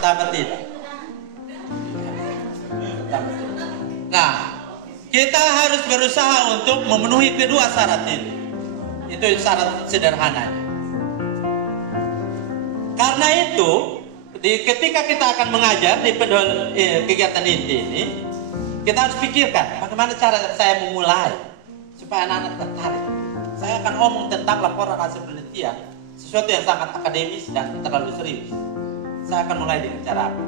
pertama tidak. Nah, kita harus berusaha untuk memenuhi kedua syarat ini. Itu syarat sederhananya. Karena itu, ketika kita akan mengajar di kegiatan inti ini, kita harus pikirkan bagaimana cara saya memulai supaya anak-anak tertarik. Saya akan ngomong tentang laporan hasil penelitian, sesuatu yang sangat akademis dan terlalu serius. Saya akan mulai dengan cara apa?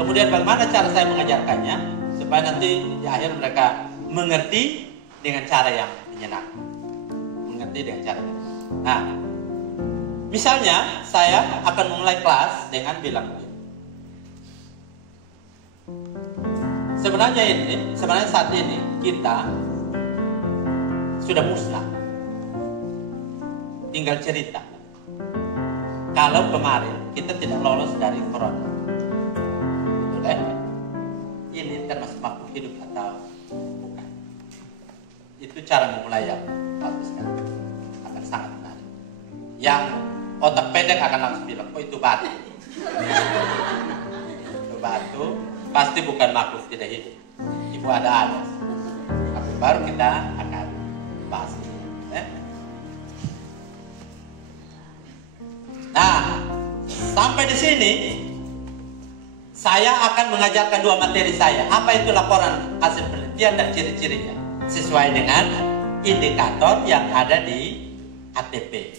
Kemudian bagaimana cara saya mengajarkannya supaya nanti di akhir mereka mengerti dengan cara yang menyenangkan. Mengerti dengan cara. Nah, misalnya saya akan memulai kelas dengan bilang begini. Sebenarnya saat ini kita sudah musnah. Tinggal cerita. Kalau kemarin kita tidak lolos dari corona, betul kan? Ini termasuk makhluk hidup atau bukan? Itu cara memulai yang bagus kan? Akan sangat menarik. Yang otak pendek akan langsung bilang, oh itu batu. Itu batu, pasti bukan makhluk tidak hidup. Ibu ada. Tapi baru kita akan bahas. Nah, sampai di sini saya akan mengajarkan dua materi saya. Apa itu laporan hasil penelitian dan ciri-cirinya sesuai dengan indikator yang ada di ATP.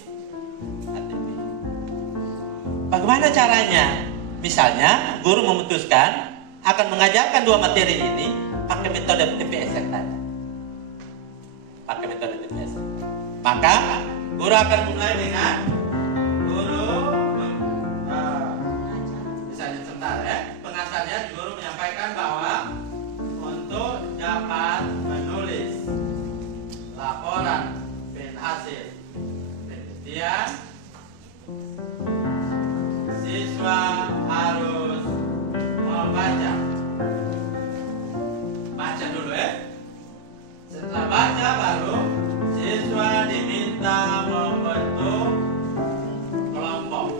Bagaimana caranya? Misalnya, guru memutuskan akan mengajarkan dua materi ini pakai metode TPS yang tadi. Pakai metode TPS. Maka, guru akan mulai dengan misalnya sebentar ya, pengantarnya guru menyampaikan bahwa untuk dapat menulis laporan hasil penelitian, siswa harus membaca. Baca dulu ya. Setelah baca baru siswa diminta membentuk kelompok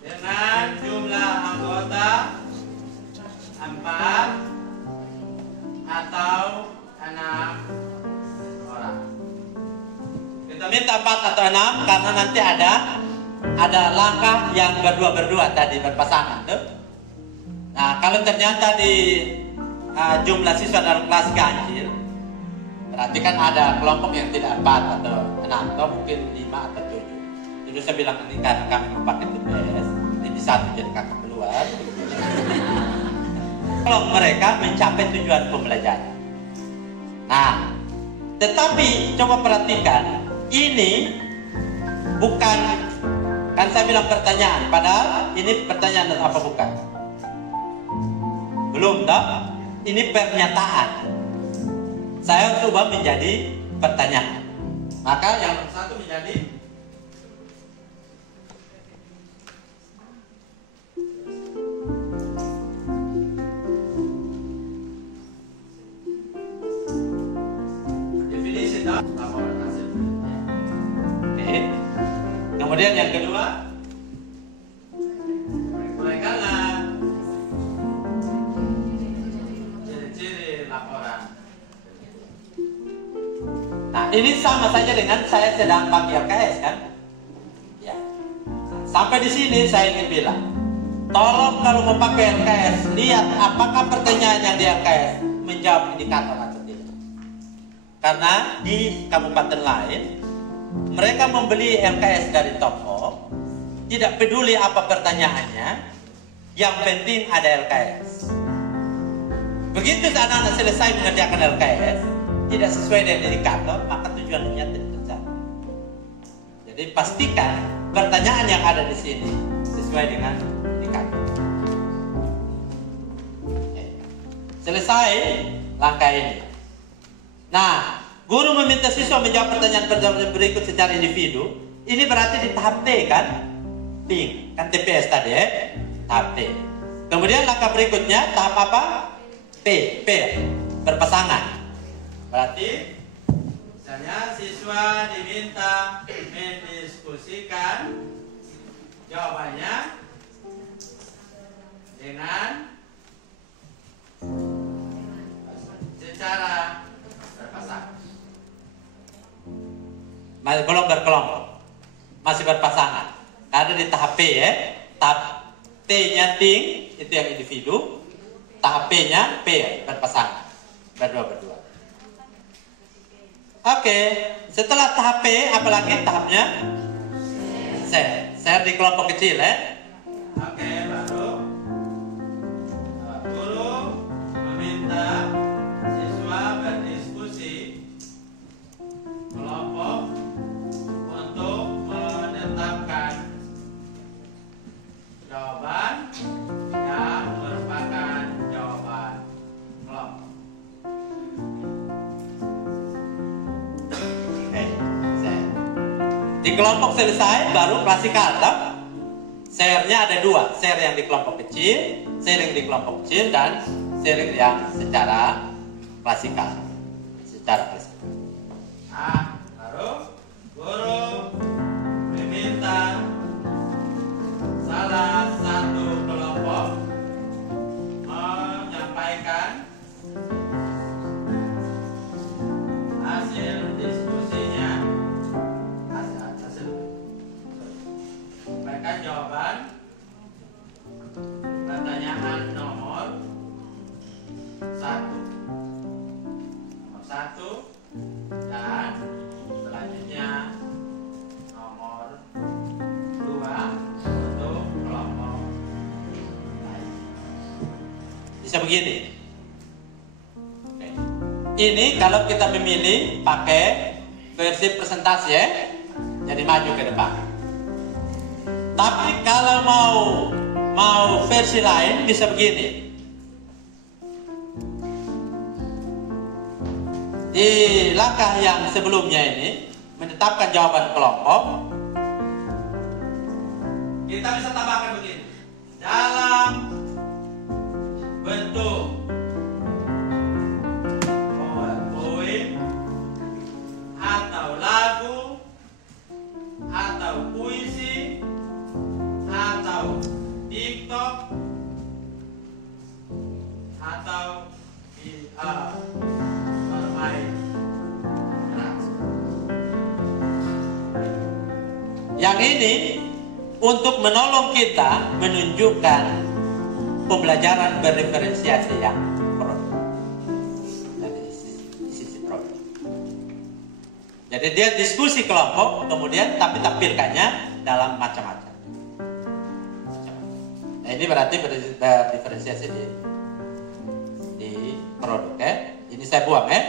dengan jumlah anggota 4 atau 6 orang. Kita minta 4 atau 6 karena nanti ada langkah yang berdua tadi, berpasangan tuh. Nah, kalau ternyata di jumlah siswa dalam kelas ganjil, berarti kan ada kelompok yang tidak 4 atau 6 atau mungkin 5 atau 7. Jadi saya bilang ini karena kami memakai TPS, ini satu jadi kakak keluar. Kalau mereka mencapai tujuan pembelajaran. Nah, tetapi coba perhatikan, ini bukan, kan saya bilang pertanyaan, padahal ini pertanyaan apa bukan? Belum tak? Ini pernyataan. Saya coba menjadi pertanyaan. Maka yang satu menjadi definisi laporan hasil penelitian. Oke. Kemudian yang kedua, uraikanlah ciri-ciri laporan. Nah, ini sama saja dengan saya sedang bagi LKS kan? Ya. Sampai di sini saya ingin bilang, tolong kalau mau pakai LKS, lihat apakah pertanyaan yang di LKS menjawab indikator atau tidak. Karena di kabupaten lain, mereka membeli LKS dari toko, tidak peduli apa pertanyaannya, yang penting ada LKS. Begitu anak-anak selesai mengerjakan LKS, tidak sesuai dengan indikator, maka tujuannya tidak tercapai. Jadi pastikan pertanyaan yang ada di sini sesuai dengan indikator. Selesai langkah ini. Nah, guru meminta siswa menjawab pertanyaan berikut secara individu. Ini berarti di tahap T kan? Ting, kan TPS tadi ya? Tahap T. Kemudian langkah berikutnya tahap apa? P, berpasangan. Berarti misalnya siswa diminta mendiskusikan berpasangan. Karena di tahap P ya, tahap T-nya ting itu yang individu, tahap P-nya P berpasangan, berdua. Oke, setelah tahap P apalagi tahapnya share di kelompok kecil ya. Oke, baru guru meminta siswa berdiskusi kelompok untuk menetapkan jawaban yang merupakan jawaban kelompok. Di kelompok selesai baru klasikal, tak? Share-nya ada dua, share yang di kelompok kecil, sharing di kelompok kecil, dan sharing yang secara klasikal. Nah, baru guru meminta salah satu kelompok menyampaikan hasil diskusinya, sampaikan jawaban pertanyaan nomor 1 dan selanjutnya nomor 2 untuk kelompok lain. Bisa begini. Oke. Ini kalau kita memilih pakai versi presentasi ya, jadi maju ke depan. Tapi kalau mau versi lain bisa begini. Di langkah yang sebelumnya ini menetapkan jawaban kelompok, kita bisa tambahkan begini, dalam bentuk poem atau lagu atau puisi atau TikTok atau bermain keras. Yang ini untuk menolong kita menunjukkan pembelajaran berreferensiasi yang produktif dari sisi produk. Jadi dia diskusi kelompok, kemudian tapi tampilkannya dalam macam-macam. Nah, ini berarti berdiferensiasi di produk ya. Ini saya buang ya.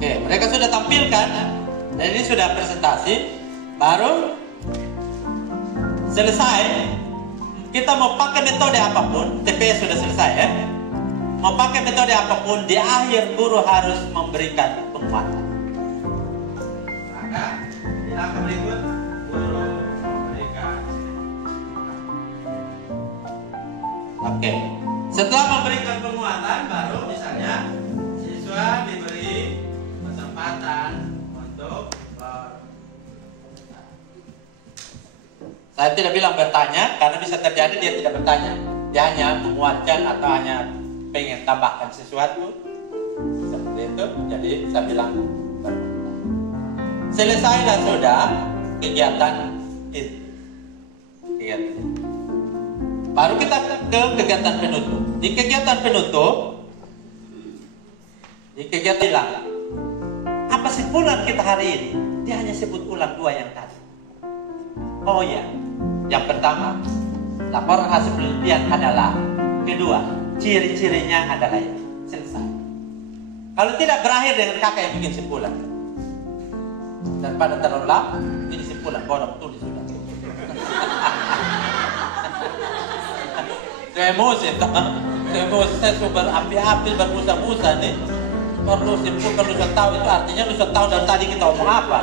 Oke, mereka sudah tampilkan dan ini sudah presentasi. Baru selesai. Kita mau pakai metode apapun, TPS sudah selesai ya. Mau pakai metode apapun, di akhir guru harus memberikan penguatan. Maka di langkah berikut guru memberikan. Oke. Setelah memberikan penguatan, baru misalnya siswa diberi kesempatan untuk saya tidak bilang bertanya, karena bisa terjadi dia tidak bertanya. Dia hanya menguatkan atau hanya pengen tambahkan sesuatu seperti itu. Jadi saya bilang selesailah sudah kegiatan itu. Baru kita ke kegiatan penutup. Di kegiatan bilang apa simpulan kita hari ini? Dia hanya sebut ulang dua yang tadi. Oh ya, yang pertama, laporan hasil penelitian adalah. Kedua, ciri-cirinya adalah ya. Selesai. Kalau tidak berakhir dengan kakak yang bikin simpulan, daripada terlalu lama, ini simpulan bodoh tulis sudah. Emosi, saya super api-api bermusa-musa nih. Perlu simpul, perlu tahu itu artinya lu tahu dari tadi kita ngomong apa.